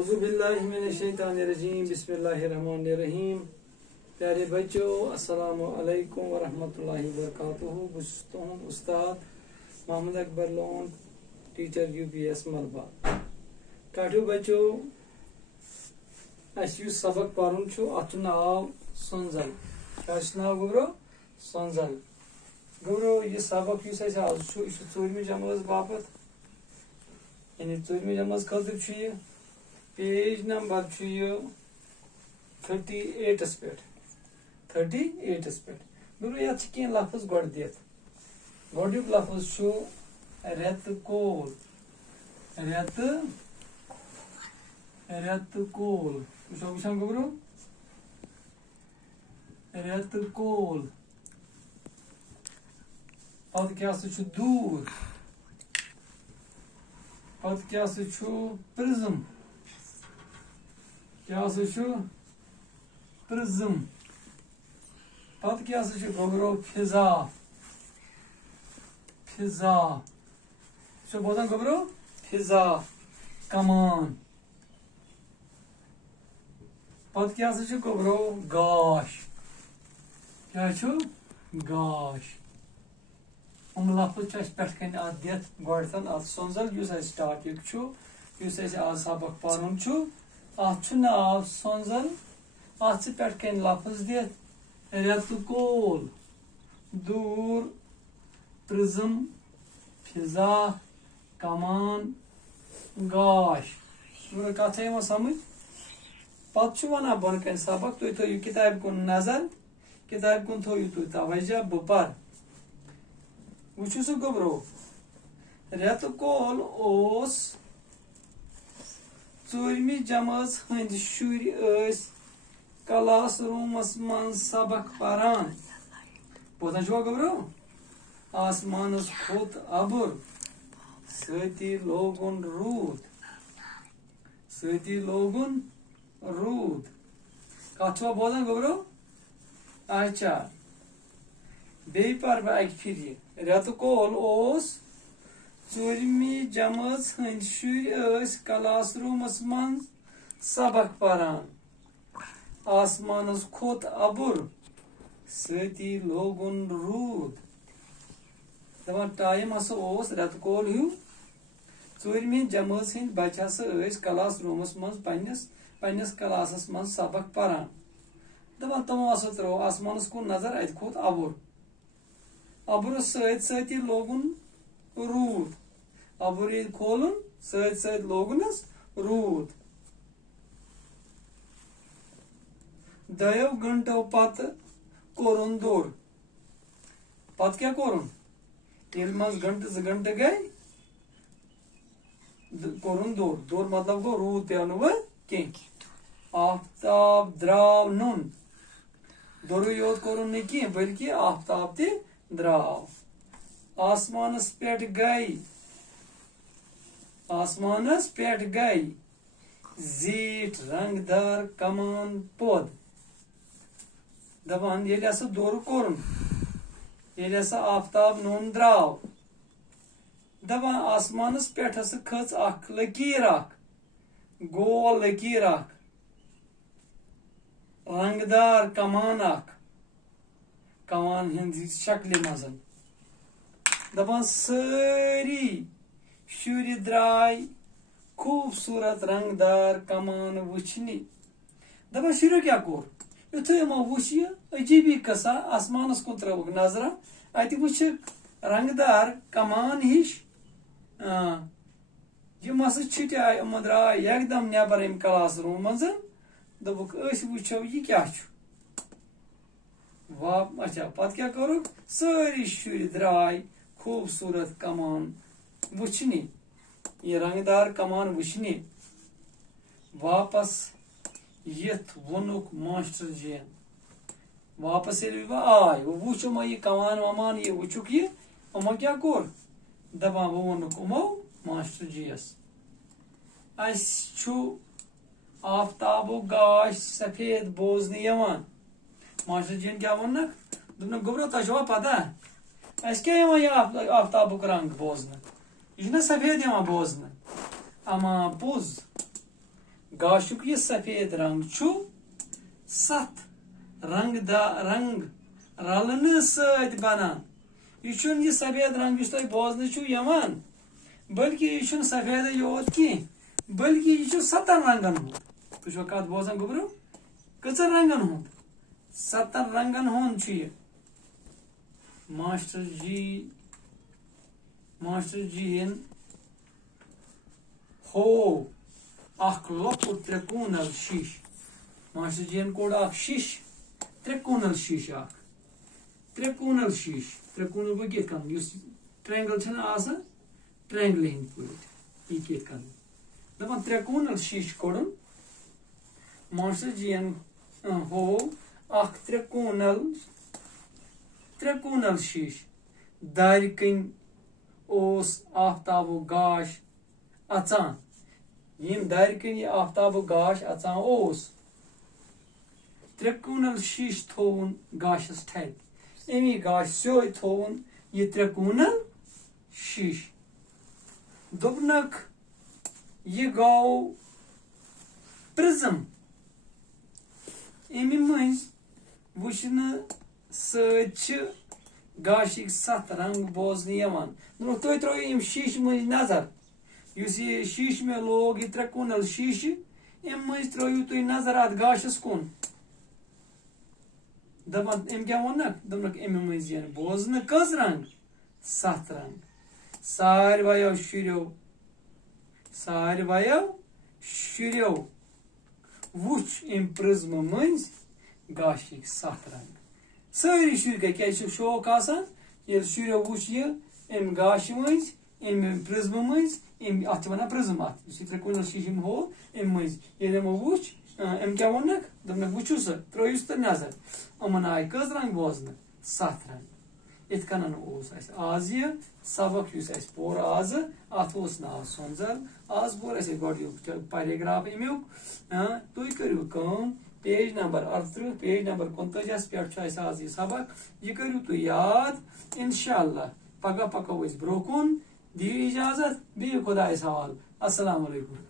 औज़ु बिल्लाहि मिनश शैतानिर रजीम बिस्मिल्लाहिर्रहमानिर्रहीम। प्यारे बच्चों, अस्सलामु अलैकुम व रहमतुल्लाहि व बरकातुहू। बुस्तुम उस्ताद मोहम्मद अकबर लोन, टीचर UPS मलबा। काठियो बच्चों, अस सबक पर्न अत नाव सोंजल। क्या नाव गुब्रो? सोंजल। गुब्रो यह सबक आज 4वीं जमात बापत यानी 4वीं जमात खतर पेज नंबर 38 पे 38 पे। गुब्रो ये कह लफ्ज गो दित गोडुक लफ्ज रेत कोल। रेत कोल वो गुब्रो रेत कोल। पत क्या दूर। पत क्या प्रिज्म। क्या प्रिज्म। पत क्या गुब्रो फिजा। फिजा बोधान गुब्रो फिजा कमान। पत क्या गुब्रो गाश। क्या गाश। लफ्ज पे दित गोडन अत सोंजल टॉपिक आज सबक पर्न अत नाव सोंजल। अत पे लफ्ज दित रेत कोल, दूर, प्रिज्म, फिजा, कमान, गाश। कथ समझ। पत वन बन कन सबक तुम थो किताब कुन नजर। किताब कुन थो तुम तवज्जो बह पर वो गुब्रो रेत कोल 4वीं जमात हंद शुर क्लास रूमस मन सबक पारान। बोधान गुब्रो आसमानस खोत अबुर सती लोगुन रूद। सती लोगुन रूद। कथ बोधान गुब्रो। अच्छा बे पर बह अक फिर रेत कोल 4वीं जमात हंद शुर क्लास रूमस मन सबक पारान। आसमानस खोत अबुर सती लोगुन रूद। दपान टाइम रेत कोल हूँ 4वीं जमात हंद बच्चे क्लास रूमस मन पन्नस क्लासस मन सबक पारान। दपान तमो त्रो आसमानस कुन नजर अत खोत अबुर। अबुर सती लोगुन रूद। अबुर खोलुन सती लोगुनस रूद। 2 घंटों पत कोरुन दौड़। पत क्या कोरुन मज घंटे 2 घंटे गए कोरुन दौड़। दौड़ मतलब गो रूद पे वन कह। आफ्ताब द्राव नुन। दौड़ योत कोरुन न कह बल्कि आफ्ताब ते द्राव। आसमानस पेट गई। आसमानस पेट गई जीठ रंगदार कमान पोद। दपान ये दौर कोरुन ये आफ्ताब नोन द्राव। दपान आसमानस पे खच अख लकीर गोल लकीर रंगदार कमान कमान हिंद शक्ल मजन। दपान सारी शुर द्राय खूबसूरत रंगदार कमान वुचनी। दपान शुरो क्या कोर युथ यमो वुच अजीबी कसा आसमानस कुन त्रोक नजर अत वुच रंगदार कमान हिश। यम छिट द्राय एकदम नबर क्लास रूम मज दोपुक वुचो यह क्या अच्छा पत क्या करुक सारी शुर द्राय खूबसूरत कमान वुचनी ये रंगदार कमान वुचनी। वापस यथ वनुक मास्टर जी वापस आय वो वुच ये कमान वमान ये वुचुक ये क्या कोर दपान वो वनुक मास्टर जीस आफ्ताबो गाश सफेद बोजन यवान। मास्टर जी क्या वन गुब्रो तुम पता क्या आफ्ताबुक रंग बोजन यह सफेद बोजन अमा पुज گاشُک یہ سفید رنگ چھُ ستھ رنگ رلنہٕ سۭتۍ بنان. یہ چھُنہٕ یہ سفید رنگ یُس تۄہہِ بوزنہٕ چھُ یِوان بلکہ یہ چھُنہٕ سفیدٕے یوت کینٛہہ بلکہ یہ چھُ 7 رنگن ہُنٛد. تُہۍ چھُوا کتھ بوزان گوٚبرو؟ کٔژن رنگن ہُنٛد؟ 7 رنگن ہُنٛد چھُ یہِ. ماسٹر جین ہوو اکھ لۄکُٹ 3 کوٗنل شیٖشہٕ. ماسٹر جین کوٚڑ اکھ شیٖشہٕ 3 کوٗنل شیٖشہٕ اکھ 3 کوٗنل شیٖشہٕ 3 کوٗنل گوٚو کِتھ کٔنۍ یُس ٹرٛینگل چھنہٕ آسان ٹرٛینگلہِ ہٕنٛدۍ پٲٹھۍ یہِ کِتھ کٔنۍ دپان 3 کوٗنل شیٖشہٕ کوٚڑُن. ماسٹر جین ہوو اکھ 3 کوٗنل شیٖشہٕ. دارِ کِنۍ اوس آفتابُک گاش اژان. ییٚمہِ دارِ کِنۍ یہِ آفتابُک گاش اژان اوس 3 کوٗنل شیٖشہٕ تھووُن گاشس ٹھرِ. امی گاش سیوٚد تھووُن یہِ 3 کوٗنل شیٖشہٕ. دوٚپنکھ یہِ گوٚو پرٛزم. امہِ مٔنٛزۍ وٕچھنہٕ سۭتۍ چھِ گاشٕکۍ 7 رنگ بوزنہٕ یِوان. دوٚپُکھ تُہۍ ترٲیِو یِم شیٖشہٕ مٔنٛزۍ نظر. یُس یہِ شیٖشہٕ مےٚ لوگ یہِ 3 کوٗنل شیٖشہٕ امہِ مٔنٛزۍ ترٲیِو تُہۍ نظر اتھ گاشس کُن. دپان أمۍ کیٛاہ ووٚنکھ؟ دوٚپنکھ امہِ مٔنٛزۍ یِن بوزنہٕ کٔژ رنگ؟ 7 رنگ. سارویو شُرٮ۪و وٕچھ امہِ پرٛزمہٕ مٔنٛزۍ گاشٕکۍ 7 رنگ. سٲری شُرۍ گٔے کیٛازِ چھُ شوق آسان ییٚلہِ شُرٮ۪و وٕچھ یہِ امہِ گاشہِ مٔنٛزۍ امہِ پرٛزمہٕ مٔنٛزۍ اتھ چھِ ونان پرٛزم اتھ یُس یہِ 3 کوٗنل شیٖشہٕ أمۍ ہوو امہِ مٔنٛزۍ ییٚلہِ یِمو وٕچھ أمۍ کیٛاہ ووٚنکھ؟ دوٚپنکھ وٕچھِو سا ترٲیِوس تہٕ نظر. یِمن آیہِ کٔژ رنگ بوزنہٕ؟ 7 رنگ. یِتھ کٔنن اوس اسہِ آز یہِ سبق یُس اسہِ پوٚر آزٕ اتھ اوس ناو سونزل. آز پوٚر اسہِ گۄڈٕ یہِ پیراگراف امیُک. تُہۍ کٔرِو کٲم پیج نمبر 38 پیج نمبر 49 پٮ۪ٹھ چھُ اسہِ آز یہِ سبق. یہِ کٔرِو تُہۍ یاد انشاءاللہ. پگہہ پکو أسۍ برونٛہہ کُن. دِیِو اجازت بِہِو خۄدایس حوالہٕ. السلام علیکم.